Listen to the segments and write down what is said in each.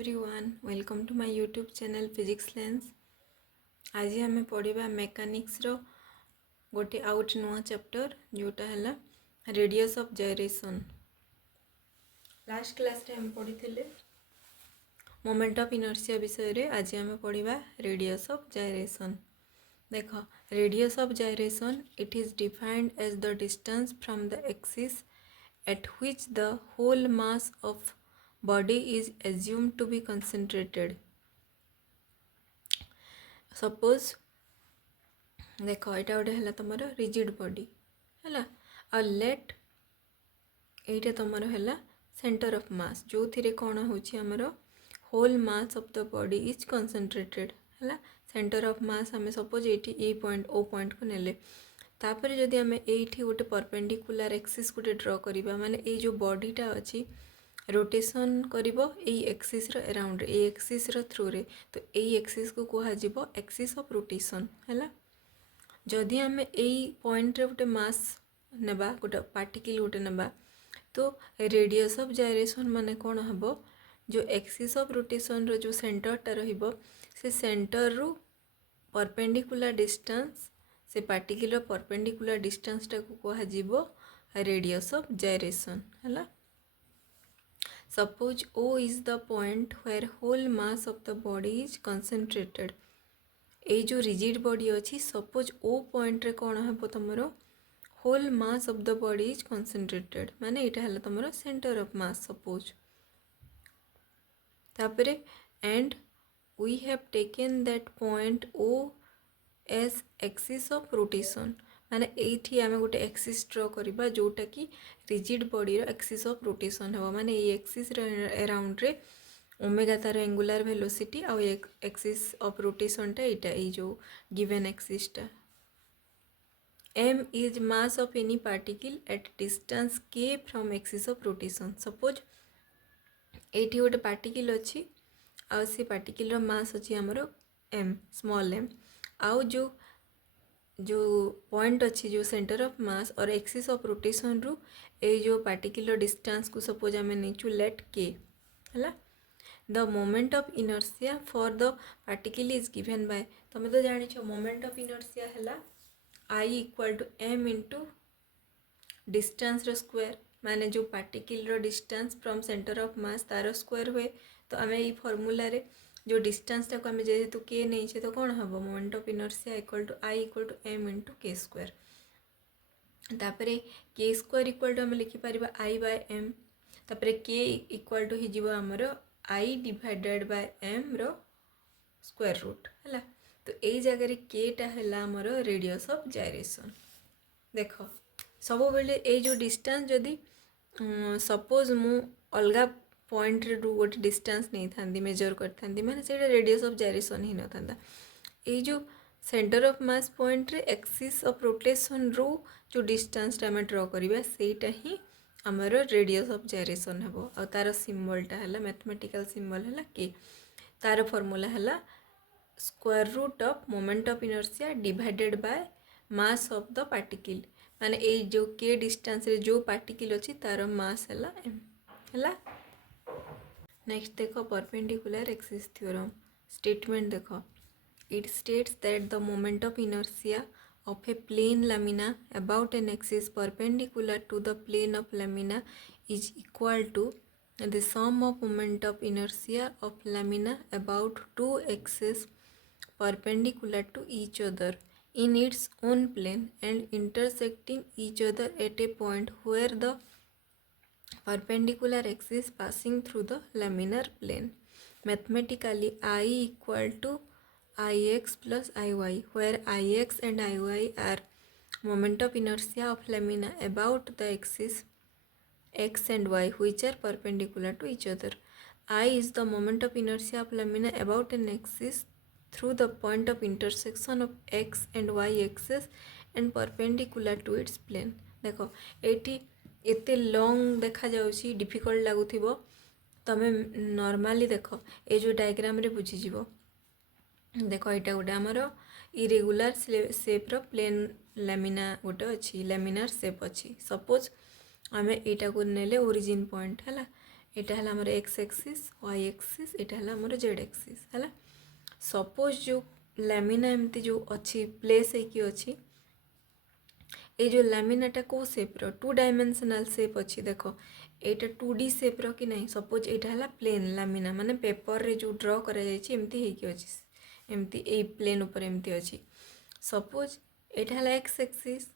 everyone, welcome to my YouTube channel Physics Lens. आज आम पढ़ा मेकानिक्स रो गोटे आउट नुआ चैप्टर जोटा है radius of gyration. Last class रे हम पढ़ी थे मोमेंट ऑफ इनर्शिया विषय रे। आज आम पढ़ा रेडियस ऑफ जायरेशन। देख, radius of gyration it is defined as the distance from the axis at which the whole mass of body is assumed to be concentrated. Suppose देख यहाँ गोटे है तुम रिजिड बॉडी है आ लेट ये तुम है सेंटर ऑफ मास जो थी कौन होमर whole mass of the body is concentrated है सेंटर ऑफ मास आम सपोज ये पॉइंट ओ पॉइंट को नेले तापर जदि आम ये गोटे परपेंडिकुलर एक्सिस गोटे ड्र करवा माने ये जो बॉडीटा अच्छी रोटेशन करिबो ए एक्सिस रो अराउंड ए एक्सिस रो थ्रू रे तो ए एक्सिस को कहा जिवो एक्सिस ऑफ रोटेशन है। जदि आम यही पॉइंट रे गोटे मास नेबा गोटे पार्टिकल गोटे नेबा तो रेडियस ऑफ जायरेशन माने कौन हम जो एक्सिस ऑफ रोटेशन रो जो सेंटरटा रहिबो से सेंटर रु परपेंडिकुलर डिस्टेंस से पार्टिकल परपेंडिकुलर डिस्टेंस टा को कहा जिवो रेडियस ऑफ जायरेशन है। Suppose O is the point where whole mass of the body is concentrated. ये जो रिजिड बॉडी अच्छी सपोज ओ पॉइंट रे कौन है तुमर whole mass of the body is concentrated माने यहाँ है तुम सेंटर ऑफ मास सपोज तापरे and we have taken that point O as axis of rotation माने एठी आमे गोटे एक्सिस ड्र करबा जोटा कि रिजिड बॉडी रो एक्सिस ऑफ रोटेशन हो माने ये एक्सिस रो अराउंड रे ओमेगा तार एंगुलर वेलोसिटी आ एक्सिस ऑफ रोटेशन टा एटा ए जो गिवन एक्सिस टा m is mass of any particle at distance k from axis of rotation. Suppose एठी गोटे पार्टिकल अछि आ से पार्टिकल रो मास अछि हमरो m स्मॉल m आ जो पॉइंट अच्छी जो सेंटर ऑफ मास और एक्सिस ऑफ रोटेशन रु ए जो पार्टिकुलर डिस्टेंस को सपोज आम नीचु लेट के है the moment of inertia for the particle is given by तुम तो जान मोमेंट ऑफ इनर्शिया है I equal to M into distance रो स्क्वायर माने जो पार्टिकल रो distance from centre of mass तार स्क्वायर हुए तो आम ये फॉर्मूला रे जो डिस्टेंस टाक आम जेहेतु के नहीं तो कौन हम moment of inertia equal to I equal to M into K square तापरे के स्क्वायर इक्वल टू आम लिखिपर आई बाय एम तापरे के इक्वल टू हो आमर आई डिवाइडेड बाय एम रो स्क्वायर रूट है तो यही जगह केटा है आमर रेडियस ऑफ जायरेशन। देख सब बेले ये जो डिस्टेंस जदि सपोज मु अलगा पॉइंट रू गोटे डिस्टेंस नहीं था मेजर करती मैंने से रेडियस ऑफ जायरेशन ही न था ये जो सेंटर ऑफ मास पॉइंट रे एक्सिस ऑफ रोटेशन रू जो डिस्टेंस आम ड्र करवा सेटा ही आमर रेडियस ऑफ जायरेशन हे और तार सिंबलटा है मैथमेटिकल सिंबल है के तार फॉर्मूला है square root of moment of inertia divided by mass of the particle माने ये जो के डिस्टेंस रे जो पार्टिकल अच्छी तार मास है एम है। नेक्स्ट देख परपेंडिकुलर एक्सिस थ्योरम स्टेटमेंट देख it states that the moment of inertia of a plane lamina about an axis perpendicular to the plane of lamina is equal to the sum of moment of inertia of lamina about two axes perpendicular to each other in its own plane and intersecting each other at a point where the perpendicular axis passing through the laminar plane. Mathematically, I equal to Ix plus Iy, where Ix and Iy are moment of inertia of lamina about the axis x and y which are perpendicular to each other. I is the moment of inertia of lamina about an axis through the point of intersection of x and y axis and perpendicular to its plane. देखो eighty एते long देखा जाउची difficult लागुथिबो तमे normally देखो ए जो diagram रे बुझी जीवो देख यहाँ गोटे आमर इरेगुलर सेप्र प्लेन लैमिना गोटे अच्छी लैमिनार सेप अच्छी सपोज आम यहाँ को नेले ओरिजिन पॉइंट है एटा है हमर एक्स एक्सिस वाई एक्सिस एटा है हमर जेड एक्सिस है। सपोज जो लैमिना एमती जो अच्छी प्लेस है अच्छी ये जो लैमिनाटा को सेप्र 2 डायमेंशनल सेप अच्छी देख एटा 2D सेप्र कि नहीं। सपोज यहाँ है प्लेन लैमिना माने पेपर रे जो ड्र करमती एमती ए प्लेन उपर एमती अच्छी। सपोज यहाँ है एक्स एक्सिस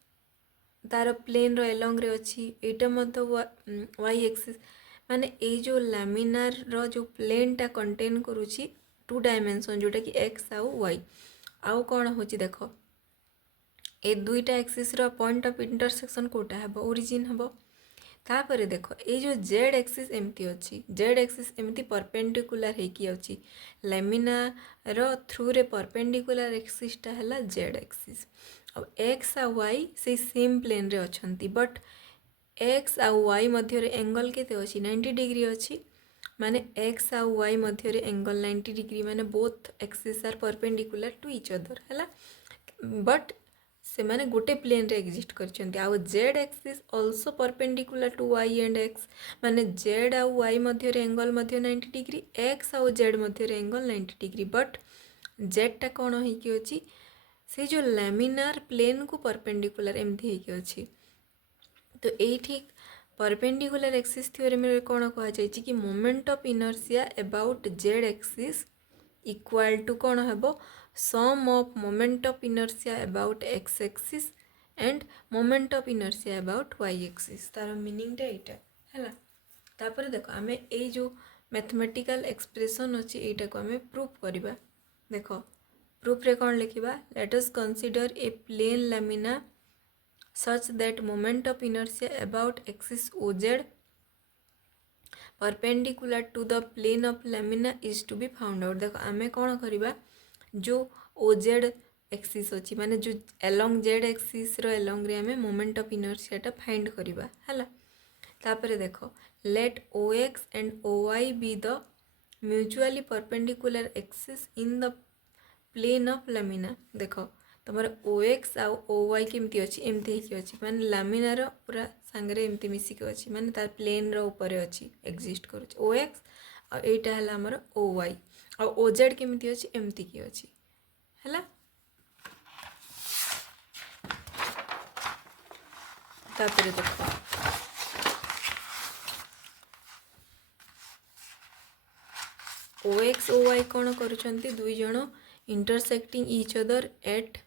तार प्लेन एलंग रे अच्छी एटा वाई एक्सिस माने ए जो लैमिनार रो जो प्लेन टा कंटेन करुची 2 डायमेंशन जोटा कि एक्स आउ वाई आउ कौन होची देख ए दुईटा एक्सिस रो पॉइंट ऑफ इंटरसेक्शन कोटा है ओरिजिन हम। तापर देख ये जो जेड एक्सिस एमती अच्छी जेड एक्सिस एमती परपेंडिकुलर होकी अच्छी लैमिना रो थ्रू रे परपेंडिकुलर एक्सिसटा है जेड एक्सिस अब एक्स आ वाई से सेम प्लेन रे अच्छंती बट एक्स आ वाई मध्य एंगल केते अच्छी 90 डिग्री अच्छी माने एक्स आ वाई मध्य एंगल 90 डिग्री माने both axis are perpendicular to each other है बट से माने गोटे प्लेन रे एग्जिस्ट करछंती आ Z axis also perpendicular to Y and X माने जेड आ वाई मध्य एंगल मध्य 90 डिग्री एक्स आ जेड मध्य एंगल 90 डिग्री बट जेड टा कौन होइकी अछि से जो लैमिनार प्लेन को परपेंडिकुलर एमती होइकी अछि। तो ये परपेंडिकुलर एक्सिस थ्योरम रे कौन कहा जाय कि moment of inertia about Z axis equal to कौन हेबो sum of moment of inertia about x axis and moment of inertia about Y axis तार मीनिंगटा एटा है। तापर देखो आमे ए जो मैथमेटिकल एक्सप्रेशन अच्छी एटा को आमे प्रूफ करबा देख प्रूफ रे कौन लिखिबा let us consider a plane lamina such that moment of inertia about axis OZ perpendicular to the plane of lamina is to be found out। देखो आमे कौन करिबा जो OZ एक्सिस अच्छी माने जो along Z एक्सिस रो along रे आमे moment of inertia टा फाइंड करिबा हला। तापरे देखो let OX and OY be the mutually perpendicular axis in the plane of lamina। देखो तुमर ओ एक्स आउ ओ वाई केमती अच्छी एमती ही अच्छी माने लामिनार पूरा सांगरे एमती मिसिक अच्छी माने तार प्लेन रो ऊपर अच्छी एग्जिस्ट करुच ओ एक्स आ एटा हला हमर ओ वाई आ ओ जेड केमती अच्छी एमती की अच्छी हला। तापर देखो ओ एक्स ओ वाई कौन करुछंती दुई जण intersecting each other at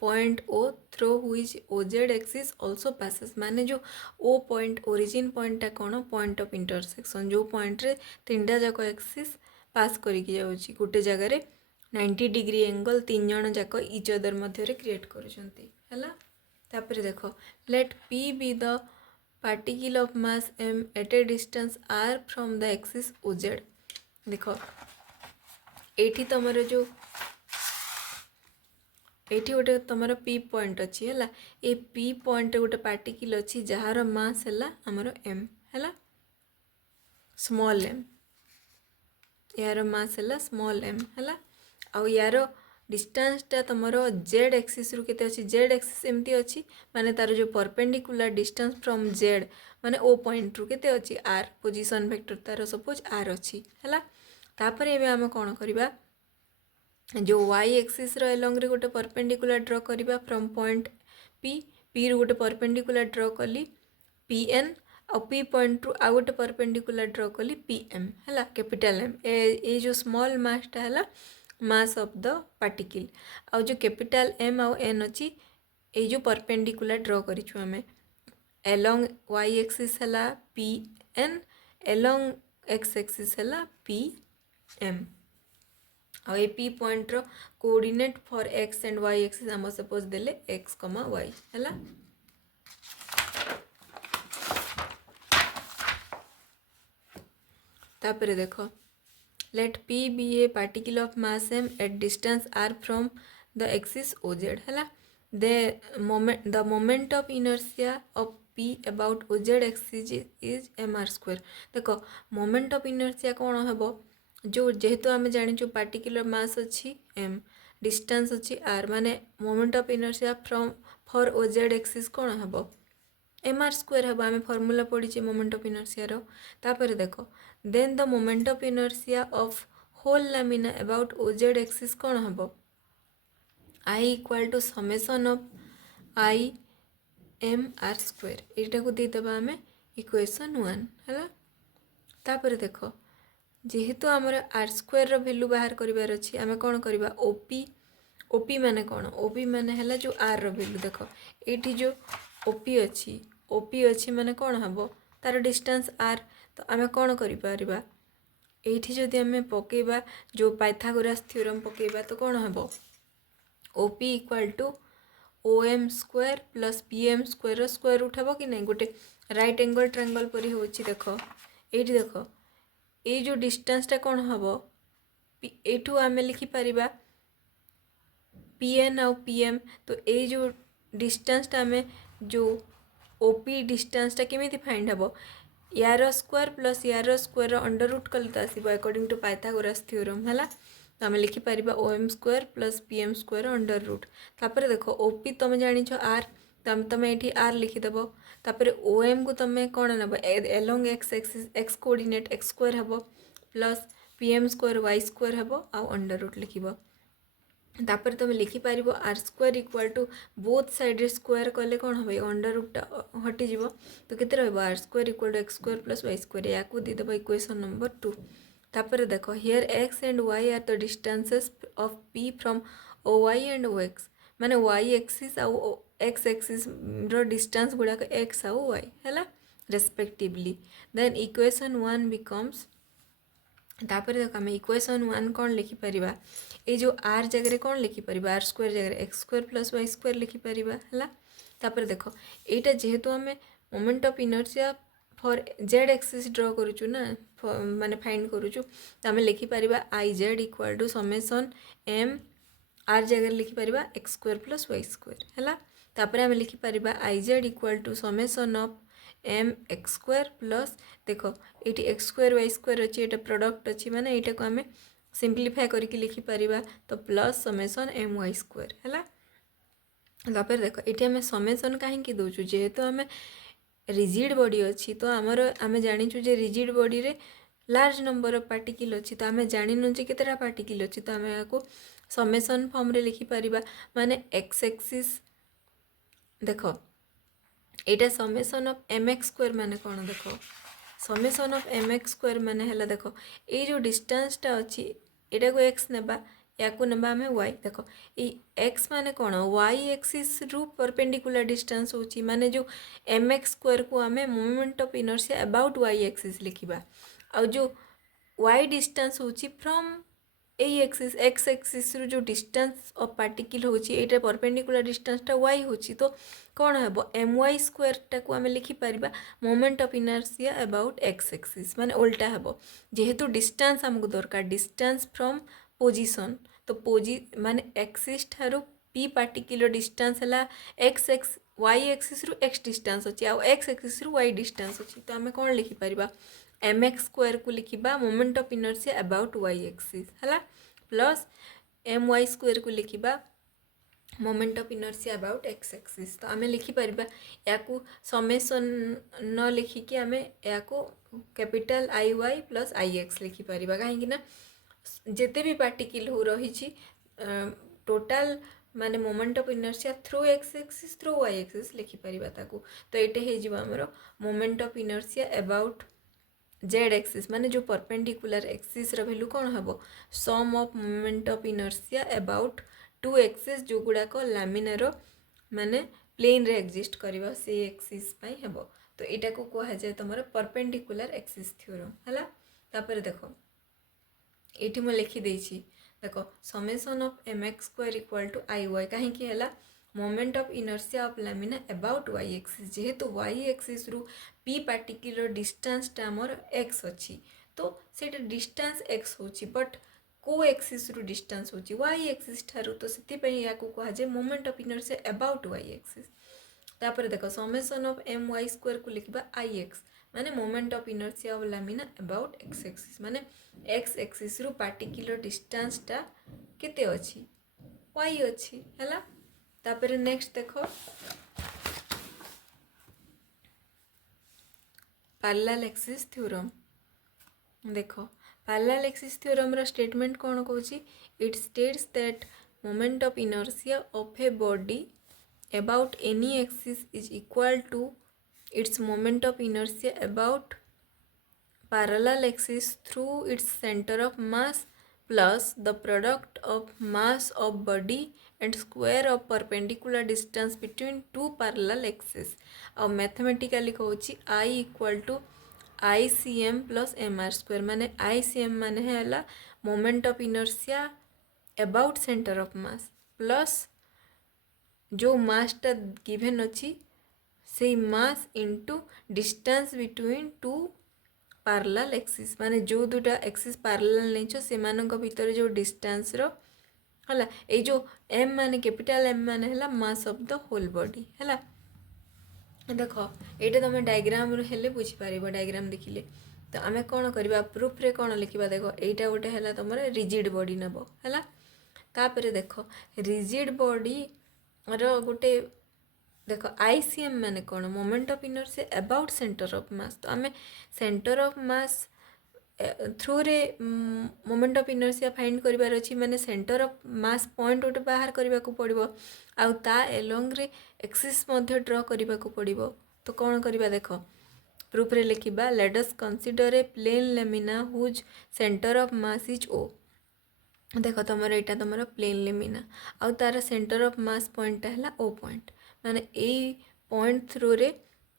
point O through whose O Z axis also passes माने जो ओ पॉइंट ओरिजिन पॉइंटा कौन पॉइंट ऑफ इंटरसेक्शन जो पॉइंट रे तीनटा जाक एक्सिस पास करिकी जाउची गोटे जगह 90 डिग्री एंगल तीन जण जाक इच अदर मध्य क्रिएट करुछंती हला। तापर देखो let P be the particle of mass M at a distance R from the axis O Z. देखो एठी तमर जो एठी गोटे तुम पी पॉइंट अच्छी है ये पी पॉइंट गोटे पार्टिकल अच्छी जार मास है आमर एम है स्मॉल एम यार मास है स्मॉल एम है आउ यार डिस्टेंसटा तुम जेड एक्सिस रु केते अच्छी जेड एक्सिस एमती अच्छी माने तार जो परपेंडिकुलर डिस्टेंस फ्रॉम जेड माने ओ पॉइंट रु केते अच्छी आर पोजीशन वेक्टर तार सपोज आर अच्छी है। तापर एबे आम कौन करबा जो वाई एक्सिस रो एलंग रे गोटे परपेंडिकुलर ड्रॉ करबा फ्रॉम पॉइंट पी पी रु गोटे परपेंडिकुलर ड्रॉ कली पी एन और पी पॉइंट रु आ गोटे परपेंडिकुलर ड्रॉ कली पी एम है कैपिटल एम ए जो स्मॉल मासटा है मास ऑफ द पार्टिकल आ जो कैपिटल एम आउ एन अच्छी ये जो परपेंडिकुलर ड्रॉ करिछु हमें एलंग वाई एक्सिस है P N along X axis है पी एम आ ए पी पॉइंट रो coordinate for X and Y axis आम सपोज देले एक्स कमा वाई है। तापर देखो let P be a particle of mass M at distance R from the axis O Z है the moment of inertia of P about O Z axis is M are square. देखो moment of inertia कौन हेबो जो जेहेतु आम जानी particular mass अच्छी M distance अच्छी आर माने moment of inertia from for O Z axis कौन हेबो एम आर स्क्वायर हम आम फर्मूला पढ़ी मोमेंट ऑफ इनर्शिया तापर देख then the moment of inertia of whole lamina about OZ axis कौन हम I equal to summation of I M are square यहाँ को देदेबा आम इक्वेशन 1 है। तापर देख जेहेतु आमर आर स्क्वायर वैल्यू बाहर करार अच्छी आम कौन करवा ओपी ओपी माने कौन ओपी माने है जो आर वैल्यू देख ये जो ओपी अच्छी माने कौन हम तार डिस्टेंस आर तो आम कौन करा ये जदि आम पकेबा जो पाइथागोरस थ्योरम पकेबा तो कौन हम OP equal to O M square plus P M square square root हम कि नहीं गोटे राइट एंगल ट्रायंगल परी हो देख ये देख ये जो डिस्टेंसटा कौन हम यू आम लिखिपर पी एन आउ पी एम तो ये जो डिस्टेंसटा आम जो ओपी डिस्टेंसटा केमी फाइंड हम यार स्क्वायर प्लस यार स्क्वायर अंडर रूट कले तो आसो अकॉर्डिंग टू पाइथागोरस थ्योरम है तो आम लिखिपर O M square plus P M square under root तापर देख ओपी तुम जान आर तुम ये आर लिखिदेव तापर ओ एम को तुम कौन नब along x axis x coordinate x square हम plus P M square y square हम आउ अंडर रूट लिख तापर तुम लिखिपर r square equal to both side square कले कौन हम अंडर रूटा हटिज तो केते रहिबो r square equal to x square plus y square या को देदेव इक्वेशन नंबर 2। तापर देख here x and y are the distances of P from O Y and O x माने वाई एक्सिस आउ एक्स एक्सिस रो डिस्टेंस गुड़ाक एक्स आउ Y है रेस्पेक्टिवली देन इक्वेशन 1 बिकम्स तापर देख आम इक्वेशन 1 कौन लिखिपर ये जो आर जगह कौन लिखिपर आर स्क्वायर जगह x square plus y square लिखिपर है। तापर देख यहाँ जेहेतु आम moment of inertia for z axis ड्र करूँ ना माने फाइंड करूँ तो आम लिखिपर I z equal to summation m r जगह लिखिपर x square plus y square है। तापर आम लिखिपर I z equal to summation of M x square plus देख ये एक्स स्क्वायर वाई स्क्वायर अच्छी ये प्रोडक्ट अच्छी माने यहाँ को आम सिंप्लीफाई करके लिखिपर तो plus summation M Y square है। तापर देख ये आम समेसन कहीं दौचु जेहेतु आम रिजिड बॉडी अच्छी तो आमर आम जाचु जे रिजिड बॉडी रे लार्ज नंबर ऑफ पार्टिकल अच्छी तो आम जाणु जे केतेटा पार्टिकल अच्छी तो आम यहाँ समेसन फॉर्म रे लिखिपर माने एक्स एक्सिस देख यहाँ summation of M x square माने कौन देख summation of M x square माने है देख ये जो डिस्टेंसटा अच्छी यहाँ को एक्स नेबा या को नेबा आम वाई देख ये एक्स माने कौन वाई एक्सिस रु परपेंडिकुलर डिस्टेंस होची माने जो एम एक्स स्क्वायर को आम moment of inertia about Y axis लिखिबा आ जो वाई डिस्टेंस होची from a axis x axis रु जो डिस्टेंस ऑफ पार्टिकल होची एटा परपेंडिकुलर डिस्टेंसटा वाई होची तो कौन है एम वाई स्क्वायर टाक आम लिखिपर moment of inertia about x axis माने उल्टा हे जेहेतु डिस्टेंस आमको दरकार डिस्टेंस फ्रॉम पोजिशन तो माने एक्सिस ठारू पी पार्टिकुलर डिस्टेंस है एक्स एक्स वाई एक्सिस रु एक्स डिस्टेंस अच्छी आउ एक्स एक्सिस रु वाई डिस्टेंस अच्छी तो आम कौन लिखिपर एम एक्स स्क्वायर को लिखा moment of inertia about Y axis है प्लस एम वाई स्क्वायर को लिखा moment of inertia about x axis तो आम लिखिपर या समेसन न लिखिकी आम या capital I y plus I x लिखिपर कहीं जिते भी पार्टिकल हो रही टोटाल माने moment of inertia through x axis through y axis लिखिपर तो ये होमर moment of inertia about Z axis माने जो परपेंडिकुलर एक्सिस वैल्यू कौन हम sum of moment of inertia about two axis जो गुड़ाक लामिनार माने प्लेन रे एक्जिस्ट करवा से एक्सिस हम तो यहाँ को कह जाए तुम परपेंडिकुलर एक्सिस थ्योरम है। तापर देख ये मुझे लिखिदे देख summation of M x square equal to I y कहीं moment of inertia of lamina about Y axis जेहेतु वाई एक्सिस रु पी पार्टिकुलर डिस्टेंसटा आमर एक्स अच्छी तो से डिस्टेंस एक्स होची बट को एक्सिस रु डिस्टेंस होची वाई एक्सिस ठारू तो से कह जाए moment of inertia about Y axis. तापर देख summation of m Y square को लिखा आई एक्स माने moment of inertia of lamina about x axis माने एक्स एक्सिस रु पार्टिकुलर डिस्टेंसटा केते अच्छी वाई अच्छी है। तापर नेक्स्ट देख पैरेलल एक्सिस थ्योरम देख पैरेलल एक्सिस थ्योरम रो स्टेटमेंट कौन कहूँ it states that moment of inertia of a body about any axis is equal to its moment of inertia about parallel axis through its center of mass plus the product of mass of body and square of perpendicular distance between two parallel axes और mathematically कहूँ I equal to ICM plus MR square माने ICM माने है moment of inertia about center of mass plus जो mass टा given अच्छी से mass into distance between two parallel axis माने जो दुटा एक्सिस parallel नहीं से मानक भीतर जो डिस्टेंस रो हला ए जो m माने कैपिटल M माने हला mass of the whole body हला देख एटा तुम डायग्राम हेले बुझी पारिबो डायग्राम देखिले तो आमे कोन करबा प्रूफ रे कोन लिखिबा देखो एटा गोटे हला तुमरे रिजिड बॉडी नबो हला तापरे देखो रिजिड बॉडी रो गोटे देख आईसीएम माने कौन moment of inertia about centre of मास तो आम सेंटर ऑफ मास थ्रू रे मोमेंट ऑफ इनर्शिया फाइंड करिवार अछि माने सेंटर ऑफ मास पॉइंट गोटे बाहर करबा को पड़िबो आउ ता एलोंग रे एक्सिस मध्य ड्रॉ करबा को पड़िबो तो कौन करबा देख प्रूफ रे लिखिबा let us consider a plane lamina whose centre of mass is O देख तुमर यहाँ तुम प्लेन लेमिना आउ तार सेंटर ऑफ मास पॉइंट है ओ पॉइंट माने यही पॉइंट थ्रू रे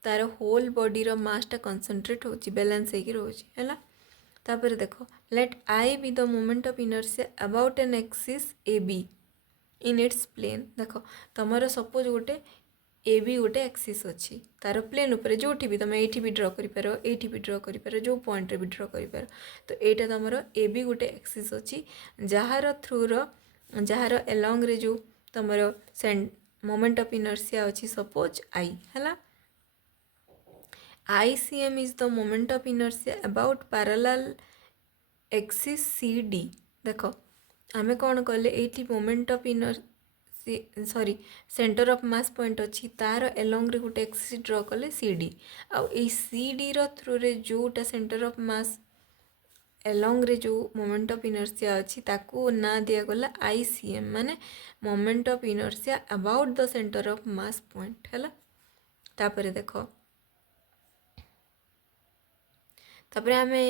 तार होल बॉडी रो मास टा कंसंट्रेट होची बैलेंस होगी रोची है तापर देखो let I be the moment of inertia about an axis A B in its plane देख तुमर सपोज गोटे ए बी गोटे एक्सिस अच्छी तार प्लेन उपर जो भी तुम ये भी ड्र कर ड्र कर जो पॉइंट भी ड्र कर तो यहाँ तुम ए बी गोटे एक्सिस अच्छी जार थ्रू जार एलंग रे जो तुम मोमेंट ऑफ इनर्शिया अच्छी सपोज आई है ICM is the moment of inertia about parallel axis C D देख आमे कौन कले ये moment of sorry centre of mass point अच्छी तार एलंग रे गोटे एक्सिस ड्र कले सी डी आउ सी डी रो थ्रू रे जोटा सेंटर ऑफ मास एलंग रे जो मोमेंट ऑफ इनर्शिया अच्छी ताकू ना दिया गला ICM माने moment of inertia about the centre of mass point है तापरे देखो तापरे आमे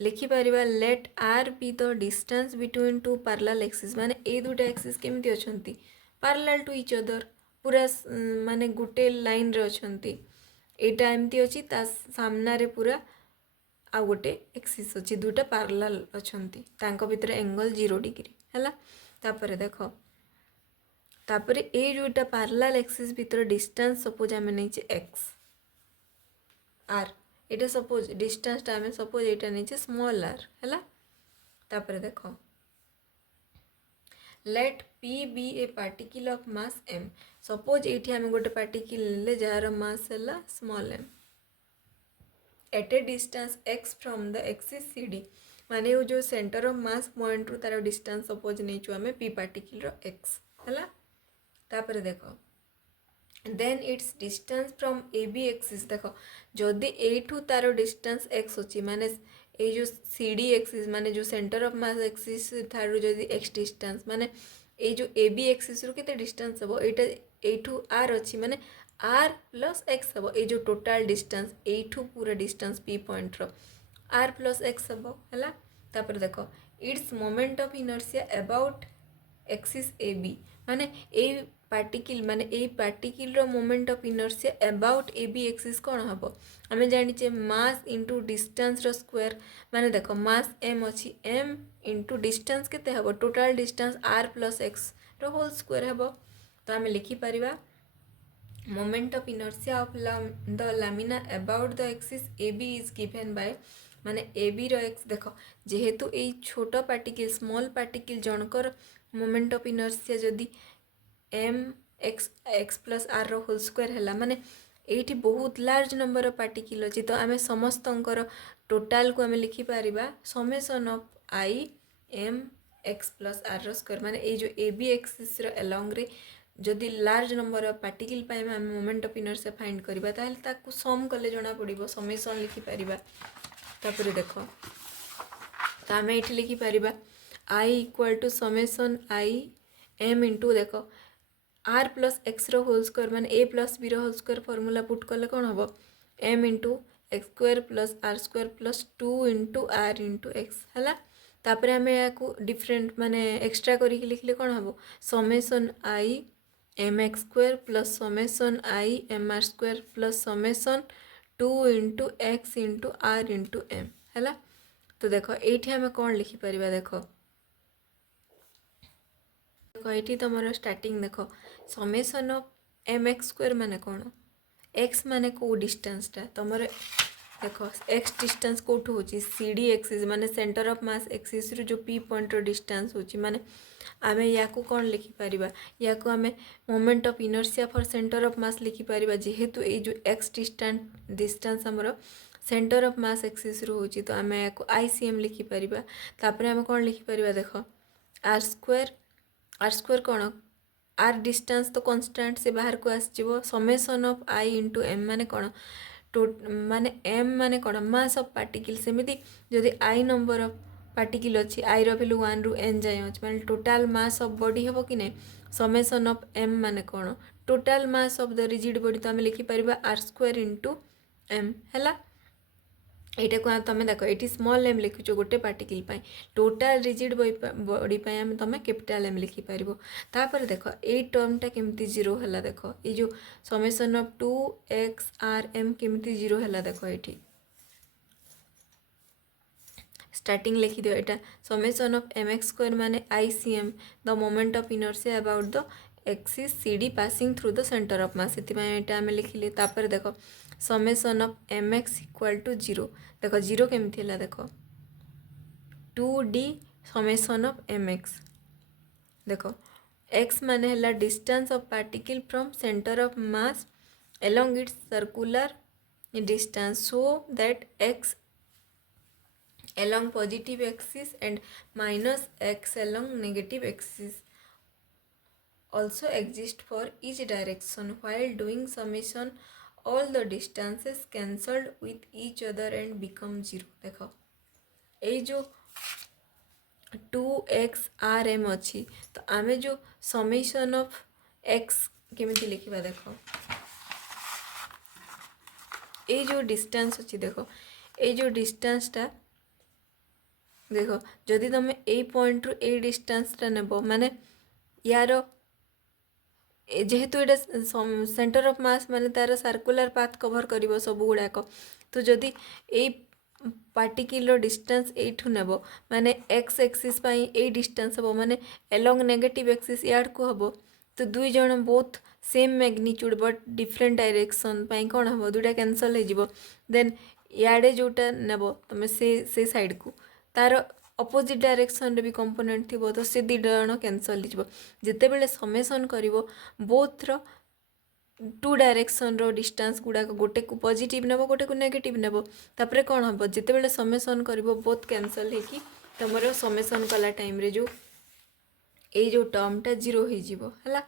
लिखिपर let r be the distance between two parallel axis माने ए दुटा एक्सिस केमती अछंती पैरेलल टू इच अदर पूरा माने गुटे लाइन रे अछंती एटा एमती अछि ता सामना रे पूरा आ गोटे एक्सिस अछि दुटा पैरेलल अछंती तांको भितर एंगल 0 डिग्री हैला तापरे देखो तापरे ए दुटा पैरेलल एक्सिस भितर डिस्टेंस सपोज आमे नैचे x are Etah suppose distance टा आमे सपोज एटा नैचे स्मॉल आर हैला तापरे देखो let p be a particle of mass m suppose एठी आमे गोटे पार्टिकल ले जार मास हैला small m at a distance x from the axis cd माने वो जो सेंटर ऑफ मास पॉइंट रु तार डिस्टेंस सपोज नैचु आमे p पार्टिकल रो x हैला तापरे देखो then its distance from A B axis देख जदि एठू तार डिस्टेंस x अच्छी माने ये जो सी डी एक्सिस माने जो centre of mass axis Tharu जदि x डिस्टेंस माने ये जो ए बी एक्सिस रु केते डिस्टेंस हबो एटा एठू r अच्छी माने r प्लस x हबो ये जो टोटल डिस्टेंस एठू पूरा डिस्टेंस p पॉइंट रो r प्लस x हबो हला तापर देखो its moment of inertia about axis A B माने ए पार्टिकल माने ए पार्टिकल रो moment of inertia about A B axis कौन हम आम जाने मास इंटू डिस्टेंस रो स्क्वायर माने देखो मास m अच्छी m इंटू डिस्टेंस केते हम total distance r plus x रो होल स्क्वायर हम तो आम लिखिपर moment of inertia of the lamina about the axis A B is given by माने ए बी रो एक्स देखो जेहेतु ये छोट पार्टिकल स्मॉल पार्टिकल जनकर मोमेंट ऑफ इनर्शिया जदि m x प्लस r रो होल स्क्वायर है माने ये बहुत लार्ज नंबर ऑफ पार्टिकल अच्छी तो आम समस्त टोटाल को आम लिखिपर summation of i m x plus r रो स्क्वायर माने ये जो ए बी एक्सिस रो एलंग रे जदि लार्ज नंबर ऑफ पार्टिकल पाए आम मोमेंट ऑफ इनर्शिया फाइंड करबा ताहले ताकू सम कले जना पड़िबो समेशन लिखि परिबा तापर देखो तो आम ये लिखि परिबा I equal to summation I m into देखो r plus x whole square माने a plus b whole square formula put कले कौन हम m into x square plus r square plus 2 into are into x है तापर आम या different माने एक्सट्रा करके लिखले कौन हम summation I M x square plus summation I M are square plus summation 2 into X into are into M है तो देख ये आम कौन लिखिपर देख ये तुम स्टार्टिंग देख summation of M x square माने कौन एक्स माने को डिस्टेंसटा तुम देख एक्स डिस्टेंस कौटू हो सी डी एक्सिस माने सेंटर ऑफ मास एक्सिस रू जो पी पॉइंट डिस्टेंस हो माने आमे या कौन लिखिपर या आम moment of inertia for centre of mass लिखिपर जेहेतु ये जो एक्स डिस्टेंस आमर सेंटर ऑफ मास एक्सिस रू हो तो आम या आई सी एम लिखिपर तापर आम कौन लिखिपर देख आर स्क्वायर कौन आर डिस्टेंस तो कांस्टेंट से बाहर को आसो summation of I into M माने कौन माने एम माने कौन मास ऑफ पार्टिकल सेमती जदि आई नंबर ऑफ पार्टिकल अच्छी आई रैल्यू 1 रू एन जाए अच्छे माने टोटाल मास ऑफ बॉडी हम कि नहीं समेशन ऑफ एम माने कौन total mass of the rigid body तो आम लिखिपर आर स्क्वायर इंटू एम है यहाँ को तुम देख ये स्मॉल एम लिखुच गोटे पार्टिकल पाई टोटाल रिजिड बॉडी आम तुम कैपिटाल एम लिखिपर तापर देख ये टर्मटा केमती जीरो है देख ये जो summation of 2x r m केमती जीरो है देख ये स्टार्टिंग लिखि दियो एटा summation of M x square माने I C M the moment of inertia about the axis C D passing through the centre of mass से आम लिखिले तापर देख summation of M x equal to zero देख जीरो केमती है देख 2d summation of M x देख एक्स माने है distance of particle from centre of mass along its circular distance so that x along positive axis and minus x along negative axis also exist for each direction while doing summation all the distances cancelled with each other and become zero देखो ये जो 2x r m अच्छी तो आमे जो summation of x केमिति लिखिबा देखो ये जो डिस्टेंस अच्छी देखो ये जो डिस्टेंसटा देख जदि तुम ए पॉइंट रु ए डिस्टेंसटा नेब माने यार जेहेतु ये सेंटर ऑफ मास माने तार सर्कुलर पाथ कवर कर सब गुड़ाक तो जदि ए पार्टिकल डिस्टेंस एठू नेब माने एक्स एक्सिस ए डिस्टेंस हम माने एलोंग नेगेटिव एक्सिस यार्ड को हम तो दुई जन both same magnitude but different direction कौन हम दुटा कैंसल हो देन याडे जोटा नेब तुम से साइड को तार अपोजिट डायरेक्शन रे भी कंपोनेंट थी तो से दी जन कैंसल हो जिते बेले समेशन कर बोथर टू डायरेक्शन रो डिस्टेंस गुड़ाक गोटे को पॉजिटिव नेब गोटे को नेगेटिव नेब तापर कौन हम जिते बेले समेशन कर बोथ कैंसल होगी तुम समेशन कला टाइम रे जो ये जो टर्मटा जीरो है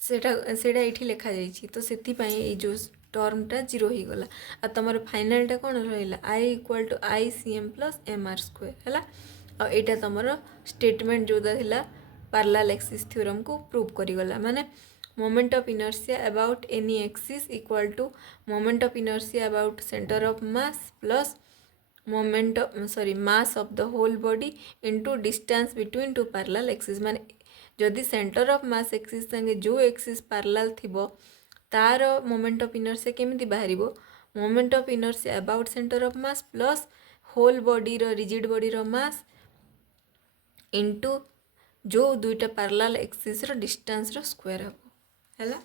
सेटा ये लिखा जाइए तो से जो टर्मटा जीरो हो गला आ तुम फाइनालटा कौन रहा I equal to I C M plus m are square है आईटा तुम स्टेटमेंट जोटा था पैरेलल एक्सिस थ्योरम को प्रूव करीगला माने moment of inertia about any axis equal to moment of inertia about centre of mass plus moment mass of the whole body into distance between two parallel axis माने जदि centre of mass axis संगे जो axis parallel थिबो तार moment of inertia केमिति बाहरिबो moment of inertia about centre of mass plus whole body रो rigid body रो मास इनटू जो दुईटा पैरेलल एक्सिस रो डिस्टेंस रो स्क्वायर हबो हैला।